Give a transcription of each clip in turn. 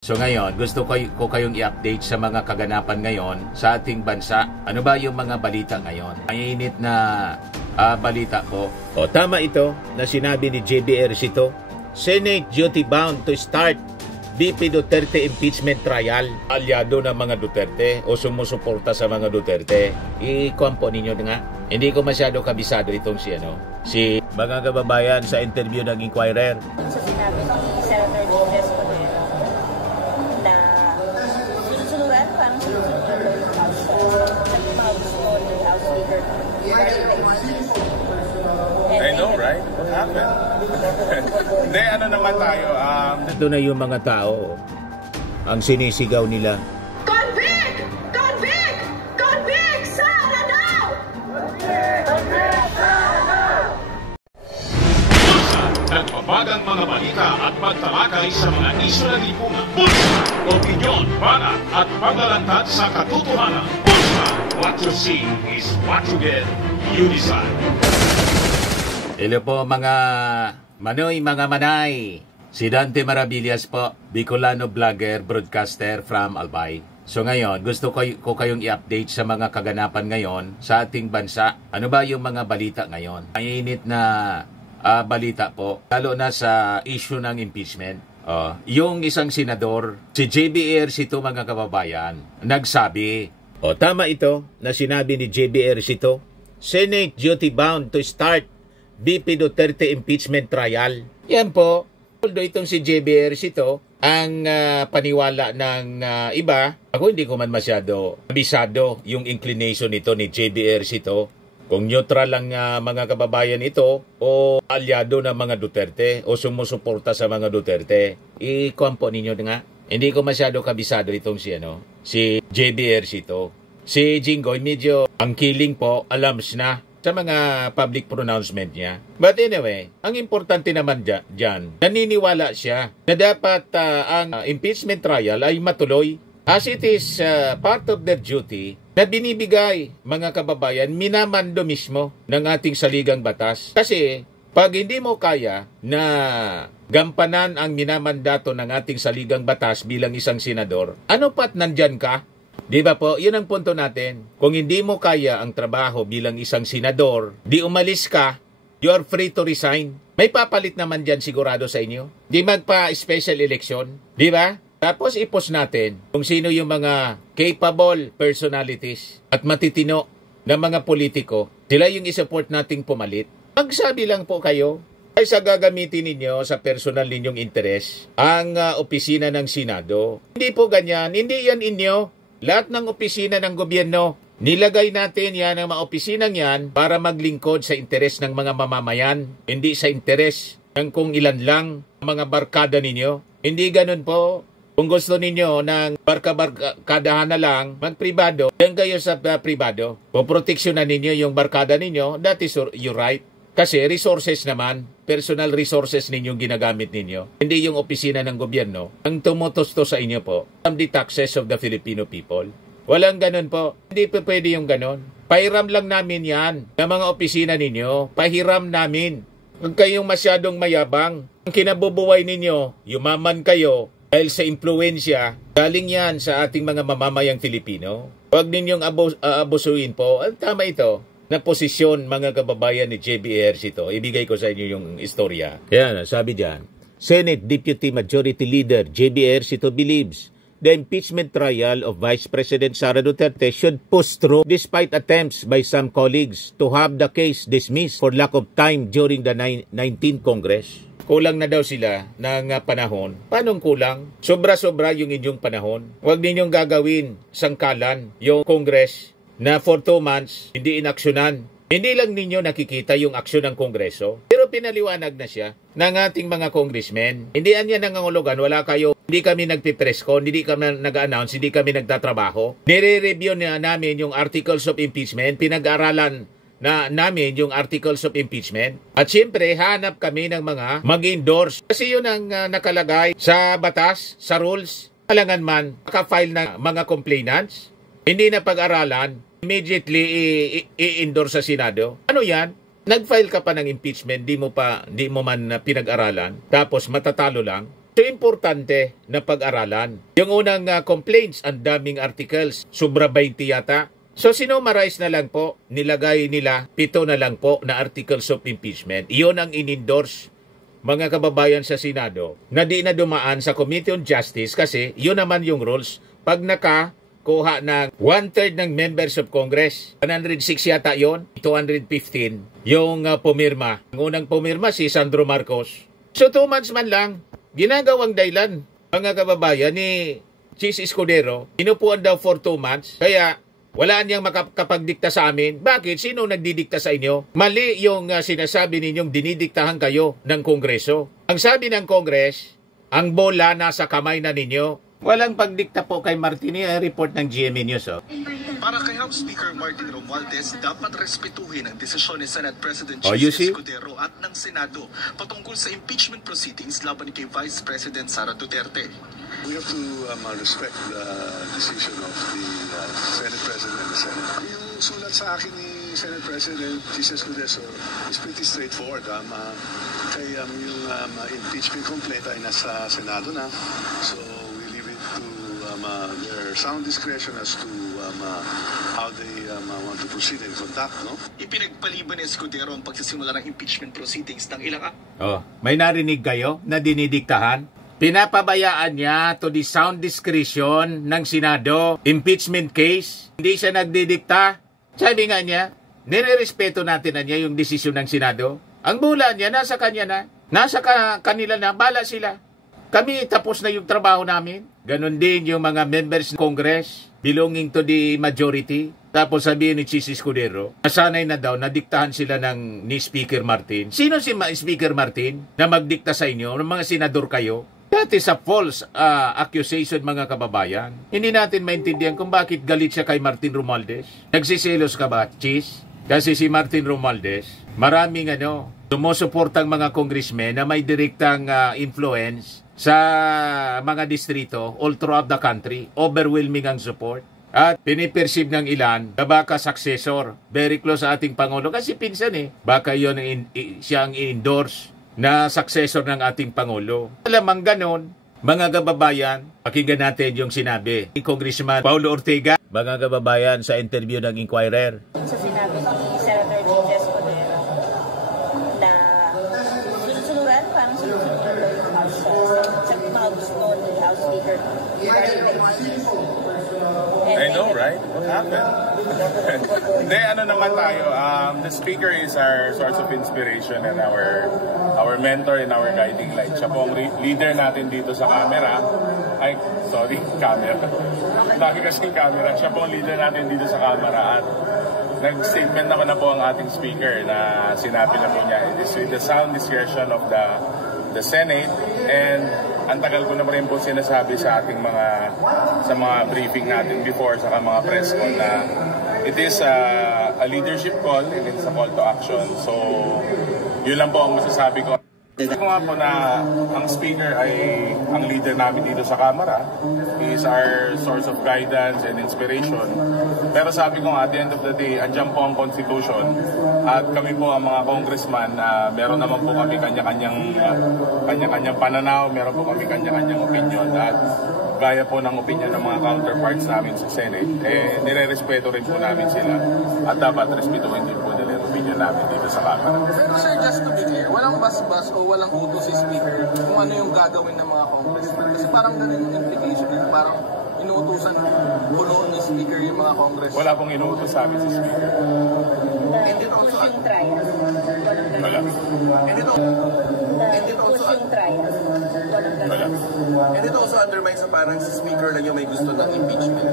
So ngayon, gusto ko kayong i-update sa mga kaganapan ngayon sa ating bansa. Ano ba yung mga balita ngayon? Mainit na balita po. O tama ito na sinabi ni JB Ejercito. Senate duty bound to start VP Duterte impeachment trial. Alyado ng mga Duterte o sumusuporta sa mga Duterte. I-kwampo ninyo nga. Hindi ko masyado kabisado itong si mga kababayan sa interview ng Inquirer. Sa sinabi ni Senator Jinggoy Escudero na sunod-sunuran, parang sunod-sunuran yung House at yung mga gusto ni House Leader regarding the impeachment. I know, right? What happened? Hindi, ano naman tayo? Ito na yung mga tao ang sinisigaw nila. Convict! Convict! Convict! Sana now! Nagpapagang mga balita at pagtalakay sa mga isyu na lipungan. Bulsa! Opinyon, banat at paglalantad sa katotohanan. Bulsa! What you see is what you get. You decide. Hello po mga manoy, mga manay. Si Dante Maravillas po, Bicolano vlogger, broadcaster from Albay. So ngayon, gusto ko kayong i-update sa mga kaganapan ngayon sa ating bansa. Ano ba yung mga balita ngayon? Mainit na balita po, lalo na sa issue ng impeachment. Yung isang senador, si JB Ejercito mga kababayan, nagsabi, tama ito na sinabi ni JB Ejercito, Senate duty bound to start VP Duterte impeachment trial. Yan po, although itong si JB Ejercito, ang paniwala ng iba, ako hindi ko man masyado abisado yung inclination nito ni JB Ejercito. Kung neutral lang mga kababayan ito o alyado ng mga Duterte o sumusuporta sa mga Duterte, i-kwampo ninyo nga. Hindi ko masyado kabisado itong si JB Ejercito. Si Jinggoy medyo ang killing po, alams na sa mga public pronouncement niya. But anyway, ang importante naman dyan, naniniwala siya na dapat ang impeachment trial ay matuloy as it is part of their duty na binibigay mga kababayan minamando mismo ng ating saligang batas. Kasi pag hindi mo kaya na gampanan ang minamandato ng ating saligang batas bilang isang senador, ano pat nandyan ka? Di ba po? Yun ang punto natin. Kung hindi mo kaya ang trabaho bilang isang senador, di umalis ka, you are free to resign. May papalit naman dyan sigurado sa inyo. Di magpa-special election. Di ba? Tapos ipos natin kung sino yung mga capable personalities at matitino na mga politiko. Sila yung isupport nating pumalit. Magsabi lang po kayo ay sa gagamitin ninyo sa personal ninyong interes ang opisina ng Senado. Hindi po ganyan. Hindi yan inyo. Lahat ng opisina ng gobyerno, nilagay natin yan ang mga opisinang yan para maglingkod sa interes ng mga mamamayan, hindi sa interes ng kung ilan lang mga barkada ninyo. Hindi ganun po. Kung gusto ninyo ng barkadahan na lang, magpribado, yan kayo sa pribado. Kung proteksyonan ninyo yung barkada ninyo, that is your right. Kasi resources naman, personal resources ninyong ginagamit ninyo. Hindi yung opisina ng gobyerno ang tumutusto sa inyo po from the taxes of the Filipino people. Walang ganun po. Hindi po pwede yung ganun. Pahiram lang namin yan ng mga opisina ninyo. Pahiram namin. Huwag kayong masyadong mayabang. Ang kinabubuhay ninyo, yumaman kayo dahil sa impluensya, galing yan sa ating mga mamamayang Filipino. Huwag ninyong abusuin po. Tama ito na posisyon mga kababayan ni JB Ejercito. Ibigay ko sa inyo yung istorya. Yan, sabi diyan, Senate Deputy Majority Leader JB Ejercito believes the impeachment trial of Vice President Sara Duterte should push through despite attempts by some colleagues to have the case dismissed for lack of time during the 19th Congress. Kulang na daw sila ng panahon. Paano kulang? Sobra-sobra yung inyong panahon. Huwag ninyong gagawin sangkalan yung Congress na for 2 months, hindi inaksyonan. Hindi lang ninyo nakikita yung aksyon ng Kongreso, pero pinaliwanag na siya ng ating mga congressmen. Hindi yan nangangulugan, wala kayo, hindi kami nagpipress con, hindi kami nag-announce, hindi kami nagtatrabaho. Nire-review na namin yung articles of impeachment, pinag-aralan na namin yung articles of impeachment. At siyempre, hanap kami ng mga mag-endorse. Kasi yun ang nakalagay sa batas, sa rules. Alangan man, makafile ng mga complainants, hindi na pag-aralan, immediately i-endorse sa Senado. Ano yan? Nag-file ka pa ng impeachment, di mo man pinag-aralan, tapos matatalo lang. So, importante na pag-aralan. Yung unang complaints, ang daming articles, sobra 20 yata. So, sinummarize na lang po, nilagay nila, 7 na lang po na articles of impeachment. Iyon ang in-endorse, mga kababayan sa Senado, na di na dumaan sa Committee on Justice kasi yun naman yung rules. Pag nakakuha ng 1/3 ng members of Congress, 106 yata yon, 215 yung pumirma. Ang unang pumirma si Sandro Marcos. So 2 months man lang, ginagawang dahilan, mga kababayan, ni Chis Escudero. Inupuan daw for 2 months, kaya wala niyang makapagdikta sa amin. Bakit? Sino nagdidikta sa inyo? Mali yung sinasabi ninyong dinidiktahan kayo ng Kongreso. Ang sabi ng Congress, ang bola nasa kamay na ninyo. Walang pagdikta po kay Martin. Report ng GMA News. Para kay House Speaker Martin Romualdez, dapat respetuhin ang desisyon ni Senate President you Chis see? Escudero at ng Senado patungkol sa impeachment proceedings laban kay Vice President Sara Duterte. We have to respect the decision of the Senate President and the Senate. Yung sulat sa akin ni Senate President Chis Escudero is pretty straightforward. Kaya yung impeachment complaint ay nasa Senado na. So we leave it to their sound discretion as to how they want to proceed and conduct, no? Ipinagpaliban ni Escudero ang pagsisimula ng impeachment proceedings ng ilang May narinig kayo na dinidiktahan? Pinapabayaan niya to the sound discretion ng Senado. Impeachment case, hindi siya nagdidikta. Sabi nga niya, nirerespeto natin na niya yung desisyon ng Senado. Ang bula niya, nasa kanya na. Nasa kanila na, bala sila. Kami, tapos na yung trabaho namin. Ganon din yung mga members ng Congress belonging to the majority. Tapos sabihin ni Chis Escudero, nasanay na daw, nadiktahan sila ni Speaker Martin. Sino si Speaker Martin na magdikta sa inyo? Ng mga senador kayo? That is a false accusation, mga kababayan. Hindi natin maintindihan kung bakit galit siya kay Martin Romualdez. Nagsiselos ka ba, Chis? Kasi si Martin Romualdez, maraming sumusuportang mga congressmen na may direktang influence sa mga distrito all throughout the country. Overwhelming ang support. At piniperceive ng ilan na baka successor, very close sa ating Pangulo. Kasi pinsan baka yun siya ang i-endorse na successor ng ating Pangulo. Alamang ganon, mga kababayan, pakinggan natin yung sinabi ni Congressman Paulo Ortega, mga kababayan, sa interview ng Inquirer. Sa sinabi ni Senator Chis Escudero na sunod-sunuran, parang sunod-sunuran daw yung House sa mga gusto ni House Speaker regarding the impeachment. I know, right? What happened? Hindi, naman tayo. The speaker is our source of inspiration and our mentor and our guiding light. Siya po ang leader natin dito sa camera. Camera. Dami kasing camera. Siya po ang leader natin dito sa camera. At nag-statement naman na po ang ating speaker na sinabi na po niya, it is with the sound discretion of the Senate, and ang tagal ko na rin po sinasabi sa ating mga briefing natin before sa mga press call na it is a leadership call and it's a call to action. So, yun lang po ang masasabi ko. Sabi ko nga po na ang speaker ay ang leader namin dito sa Kamara. He is our source of guidance and inspiration. Pero sabi ko nga, at the end of the day, andyan po ang Constitution. At kami po ang mga congressman, meron naman po kami kanya-kanyang pananaw, meron po kami kanya-kanyang opinion. At gaya po ng opinion ng mga counterparts namin sa Senate, nire-respeto rin po namin sila. At dapat respetuhin din po nila yung opinion namin dito sa Kamara. Pero sir, just to be clear, walang bas-bas o walang utos si Speaker kung ano yung gagawin ng mga congressmen. Kasi parang ganun yung implication. Parang inuutosan punoon ni Speaker yung mga congressmen. Wala pong inuutos sa amin si Speaker. Push yung trial. Wala. Push yung trial. Wala. And it also undermines na parang si Speaker lang yung may gusto ng impeachment.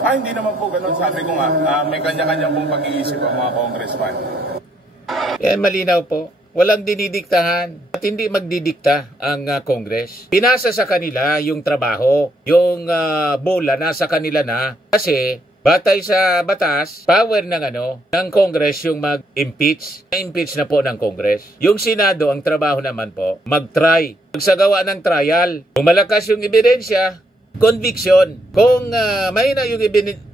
Hindi naman po ganun. Sabi ko nga, may kanya-kanya pong pag-iisip ang mga congressman. Malinaw po. Walang dinidiktahan at hindi magdidikta ang Congress. Pinasa sa kanila yung trabaho, yung bola nasa kanila na kasi batay sa batas, power ng Congress yung mag-impeach. Na-impeach na po ng Congress. Yung Senado, ang trabaho naman po, mag-try. Magsagawa ng trial. Kung malakas yung ebidensya, conviction. Kung mahina yung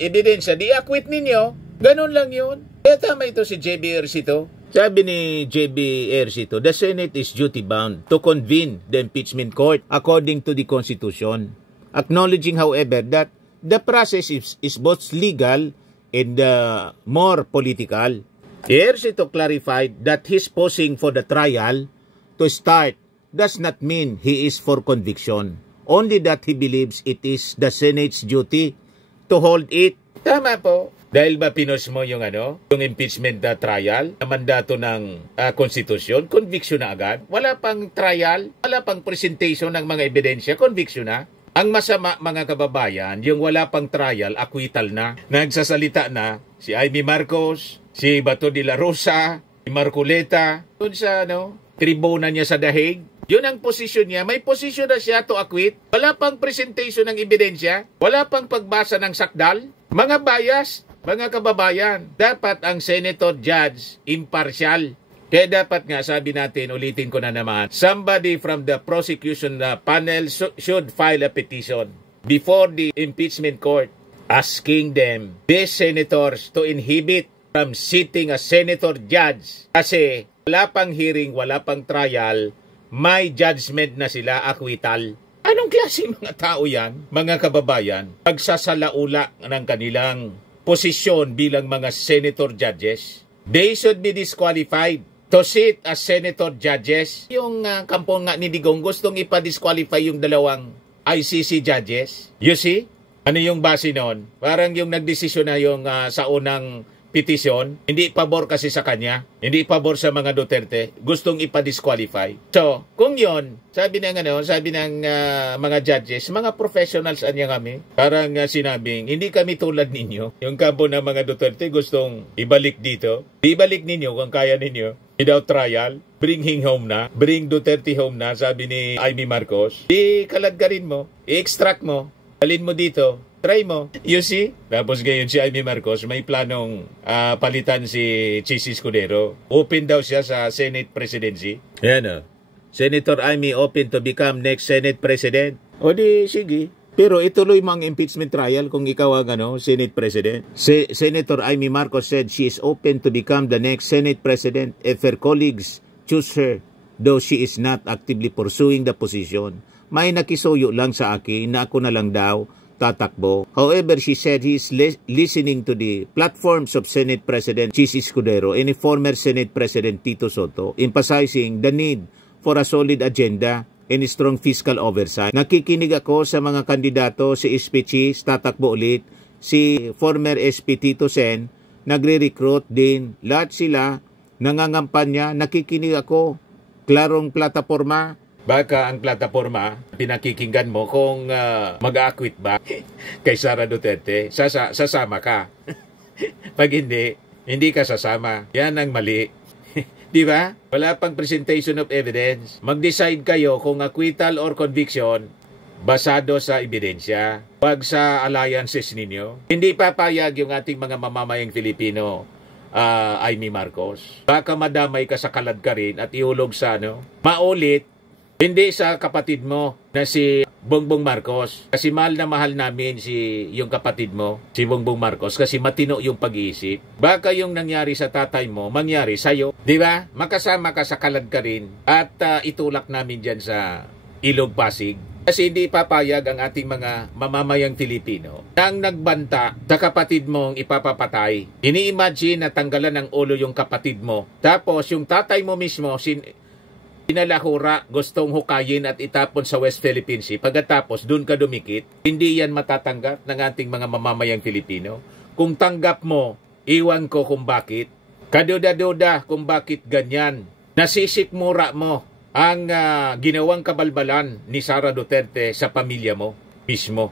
ebidensya, di-acquit ninyo. Ganun lang yun. Kaya tama ito si JB Ejercito. Sabi ni JB Ejercito, the Senate is duty-bound to convene the impeachment court according to the Constitution, acknowledging, however, that the process is both legal and more political. Ejercito clarified that his posing for the trial to start does not mean he is for conviction, only that he believes it is the Senate's duty to hold it. Tama po. Dahil ba pinos mo yung yung impeachment trial na mandato ng konstitusyon, conviction na agad. Wala pang trial, wala pang presentation ng mga ebidensya, conviction na. Ang masama, mga kababayan, yung wala pang trial, acquittal na. Nagsasalita na si Amy Marcos, si Bato de la Rosa, si Marcoleta, dun sa tribuna niya sa Dahig. Yun ang posisyon niya. May posisyon na siya to acquit. Wala pang presentation ng ebidensya. Wala pang pagbasa ng sakdal. Mga bias, mga kababayan, dapat ang senator judge impartial. Kaya dapat nga, sabi natin, ulitin ko na naman, somebody from the prosecution panel should file a petition before the impeachment court asking them, these senators, to inhibit from sitting as senator judge. Kasi wala pang hearing, wala pang trial, may judgment na sila, acquittal. Anong klase mga tao yan, mga kababayan, pagsasalaula ng kanilang posisyon bilang mga senator judges? They should be disqualified to sit as senator judges. Yung kampo nga ni Digong gustong ipa-disqualify yung dalawang ICC judges. You see? Ano yung base nun? Parang yung nagdesisyon na yung sa unang petisyon, hindi pabor kasi sa kanya, hindi pabor sa mga Duterte, gustong ipa-disqualify. So, kung yon, sabi ng mga judges, mga professionals anya kami, parang sinabing, hindi kami tulad ninyo. Yung kampo ng mga Duterte gustong ibalik dito. Ibalik ninyo kung kaya ninyo. Without trial, bring him home na, bring Duterte home na, sabi ni Amy Marcos. I-kaladgarin mo, i-extract mo, alin mo dito, try mo. You see? Tapos ngayon si Amy Marcos may planong palitan si Chis Escudero. Open daw siya sa Senate presidency. Yan Senator Amy open to become next Senate President. O di, sige. Pero ituloy mo ang impeachment trial kung ikaw ang Senate President. Senator Amy Marcos said she is open to become the next Senate President if her colleagues choose her, though she is not actively pursuing the position. May nakisuyo lang sa akin na ako na lang daw tatakbo. However, she said he is listening to the platforms of Senate President Chis Escudero and former Senate President Tito Sotto, emphasizing the need for a solid agenda and strong fiscal oversight. Nakikinig ako sa mga kandidato, si SP Chis, tatakbo ulit, si former SP Tito Sen, nagre-recruit din, lahat sila nangangampanya, nakikinig ako, klarong plataforma. Baka ang plataforma, pinakikinggan mo kung mag-acquit ba kay Sara Duterte, sasama ka. Pag hindi ka sasama. Yan ang mali. Di ba? Wala pang presentation of evidence. Mag-decide kayo kung acquittal or conviction basado sa ebidensya. Wag sa alliances ninyo. Hindi papayag yung ating mga mamamayang Filipino, Amy Marcos. Baka madamay ka sa kaladkarin at ihulog sa maulit. Hindi sa kapatid mo na si Bongbong Marcos. Kasi mahal na mahal namin yung kapatid mo, si Bongbong Marcos, kasi matino yung pag-iisip. Baka yung nangyari sa tatay mo, mangyari sa'yo. Di ba? Makasama ka sa kaladkarin at itulak namin dyan sa Ilog Pasig. Kasi hindi papayag ang ating mga mamamayang Filipino nang nagbanta sa kapatid mong ipapapatay. Ini-imagine na tanggalan ng ulo yung kapatid mo. Tapos yung tatay mo mismo, pinalahura, gustong hukayin at itapon sa West Philippine Sea. Pagkatapos, dun ka dumikit, hindi yan matatanggap ng ating mga mamamayang Filipino. Kung tanggap mo, iwan ko kung bakit. Kaduda-duda kung bakit ganyan. Nasisikmura mo ang ginawang kabalbalan ni Sara Duterte sa pamilya mo mismo.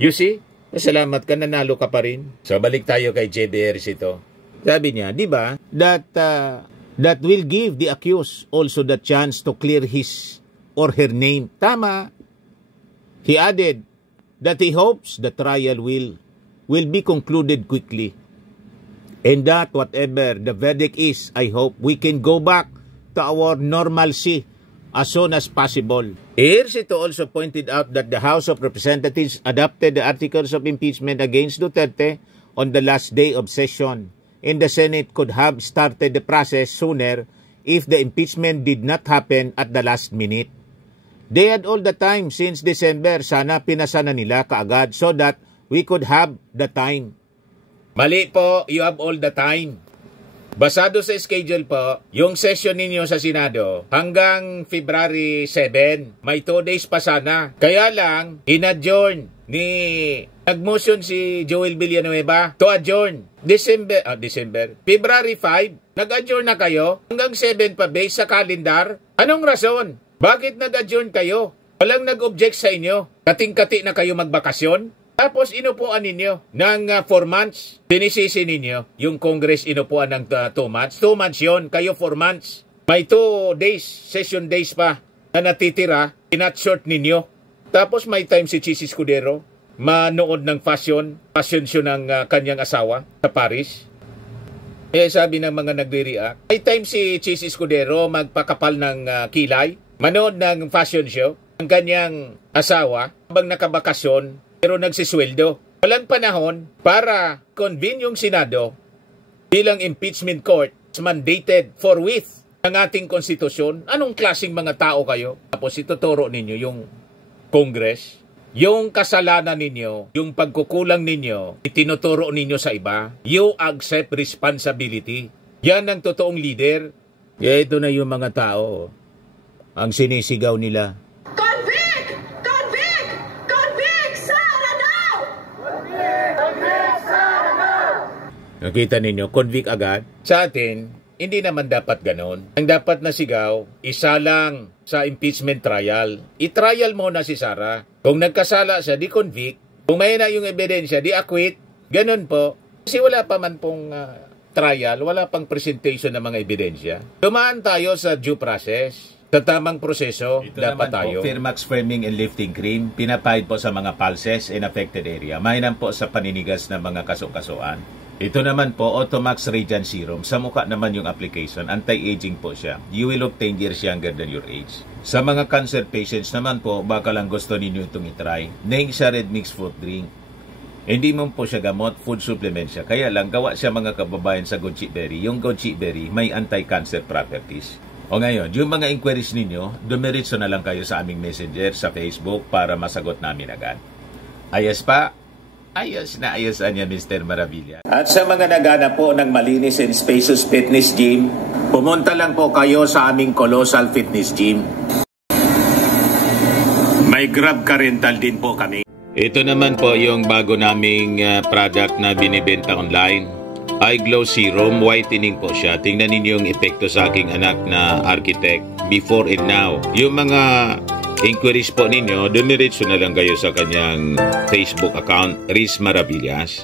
You see? Salamat ka, nanalo ka pa rin. So, balik tayo kay JB Ejercito. Sabi niya, di ba, that will give the accused also the chance to clear his or her name. Tama. He added that he hopes the trial will be concluded quickly. And that whatever the verdict is, I hope we can go back to our normalcy as soon as possible. Ejercito also pointed out that the House of Representatives adopted the articles of impeachment against Duterte on the last day of session and the Senate could have started the process sooner if the impeachment did not happen at the last minute. They had all the time since December. Sana pinasa na nila kaagad so that we could have the time. Mali po, you have all the time. Basado sa schedule po, yung session ninyo sa Senado hanggang February 7. May 2 days pa sana. Kaya lang, inadjourn ni nag-motion si Joel Villanueva to adjourn. February 5, nag-adjourn na kayo hanggang 7 pa based sa kalendar. Anong rason? Bakit nag-adjourn kayo? Walang nag-object sa inyo. Kating-kati na kayo magbakasyon? Tapos inupuan ninyo ng 4 months. Sinisisi ninyo yung Congress inupuan ng 2 months. 2 months yun. Kayo 4 months. May 2 days, session days pa na natitira. Inat-short ninyo. Tapos may time si Chis Escudero manood ng fashion show ng kanyang asawa sa Paris. Eh sabi ng mga nagre-react, may time si Chis Escudero magpakapal ng kilay, manood ng fashion show ng kanyang asawa habang nakabakasyon pero nagsisweldo. Walang panahon para convene yung Senado bilang impeachment court mandated forthwith ng ating konstitusyon. Anong klaseng mga tao kayo? Tapos ituturo ninyo yung Congress, yung kasalanan ninyo, yung pagkukulang ninyo, itinuturo ninyo sa iba. You accept responsibility. Yan ang totoong leader. Ito na yung mga tao. Ang sinisigaw nila. Convict! Convict! Convict! Sara now! Convict! Sara now! Nakita ninyo, convict agad. Sa atin, hindi naman dapat ganon. Ang dapat na sigaw, isa lang sa impeachment trial. I-trial mo na si Sara. Kung nagkasala siya, di-convict. Kung may na yung ebidensya, di-acquit. Ganon po. Kasi wala pa man pong trial, wala pang presentation ng mga ebidensya. Dumaan tayo sa due process. Sa tamang proseso, ito dapat tayo. Firmax Firming and Lifting Cream, pinapahid po sa mga pulses in affected area. Mainam po sa paninigas ng mga kaso-kasuan. Ito naman po, Automax Radiant Serum. Sa mukha naman yung application, anti-aging po siya. You will look 10 years younger than your age. Sa mga cancer patients naman po, baka lang gusto ninyo itong itry. Neng siya red mixed fruit drink. Hindi mo po siya gamot, food supplement siya. Kaya lang, gawa siya mga kababayan sa goji berry. Yung goji berry, may anti-cancer properties. O ngayon, yung mga inquiries ninyo, dumiritso na lang kayo sa aming messenger sa Facebook para masagot namin agad. Ayos pa? Ayos na ayos niya, Mr. Maravilla. At sa mga naghanap po ng malinis and spacious fitness gym, pumunta lang po kayo sa aming Colossal Fitness Gym. May Grab car rental din po kami. Ito naman po yung bago naming product na binibenta online. Eye Glow Serum, whitening po siya. Tingnan ninyo yung epekto sa aking anak na architect before and now. Yung mga inquiries po ninyo, dumiretso na lang kayo sa kanyang Facebook account, Riz Maravillas.